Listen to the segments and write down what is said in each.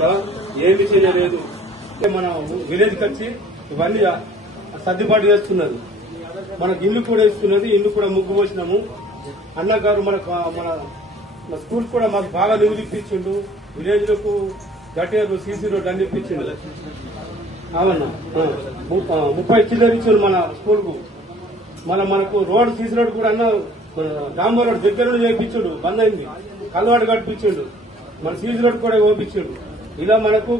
కూడా ఏమి చేయలేదు. మన విలేజ్కి వచ్చి ఇవన్నీ సర్దుబాటు చేస్తున్నది. మనకు ఇల్లు కూడా ఇస్తున్నది. ఇల్లు కూడా ముగ్గు పోసినాము. అన్నగారు మన స్కూల్ కూడా మాకు బాగా నిధులు ఇప్పించిండు. విలేజ్ లకు గట్టేరు సీసీ రోడ్ అన్ని ఇప్పించిండు. అవునా 30 చిల్లర ఇచ్చిండు మన స్కూల్ కు. మనకు రోడ్ సీసీ రోడ్ కూడా అన్న డాంబర్ రోడ్ దగ్గర చేయించిండు. బంద్ అయింది. కలవాడు కట్టించిండు. మన సీసీ రోడ్ కూడా ఓపించిండు. ఇలా మనకు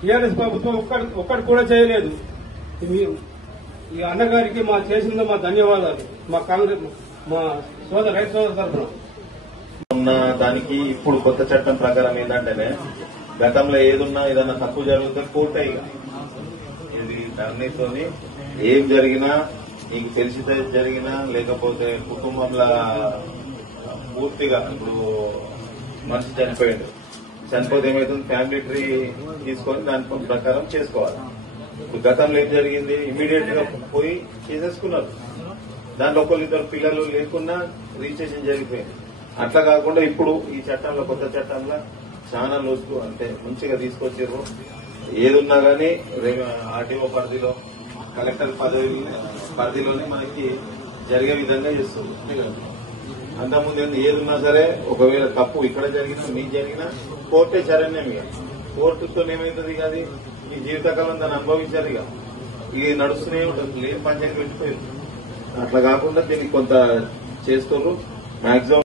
టీఆర్ఎస్ ప్రభుత్వం ఒక్కటి కూడా చేయలేదు. ఈ అన్నగారికి మా చేసిందో మా ధన్యవాదాలు. మా కాంగ్రెస్ మా రైతు సోదరు తరఫున ఉన్న దానికి ఇప్పుడు కొత్త చట్టం ప్రకారం ఏంటంటేనే గతంలో ఏదున్నా ఏదన్నా తప్పు జరిగితే కోర్టే ఇది ధర్నీతోని ఏం జరిగినా నీకు తెలిసితే జరిగినా లేకపోతే కుటుంబంలో పూర్తిగా ఇప్పుడు మనిషి చనిపోతే ఏమైతుంది ఫ్యామిలీ ట్రీ తీసుకొని దాని ప్రకారం చేసుకోవాలి. ఇప్పుడు గతంలో ఏం జరిగింది ఇమీడియట్ గా పోయి చేసేసుకున్నారు. దాంట్లో ఒకరిద్దరు పిల్లలు లేకున్నా రిజిస్ట్రేషన్ జరిగిపోయింది. అట్లా కాకుండా ఇప్పుడు ఈ చట్టంలో కొత్త చట్టంలో చాలా లోతు అంటే మంచిగా తీసుకొచ్చారు. ఏదున్నా గానీ ఆర్టీఓ పరిధిలో కలెక్టర్ పరిధిలోనే మనకి జరిగే విధంగా చేస్తుంది. అంతకుముందు ఏదున్నా సరే ఒకవేళ తప్పు ఇక్కడ జరిగినా మీకు జరిగినా కోర్టే శరణ్యం. ఇక కోర్టుతో ఏమైతుంది కాదు ఈ జీవితకాలం దాన్ని అనుభవించారు. ఇక ఇది నడుస్తూనే ఉంటుంది. లేని పంచాయతీ వెళ్ళిపోయారు. అట్లా కాకుండా దీనికి కొంత చేస్తున్నారు. మాక్సిమం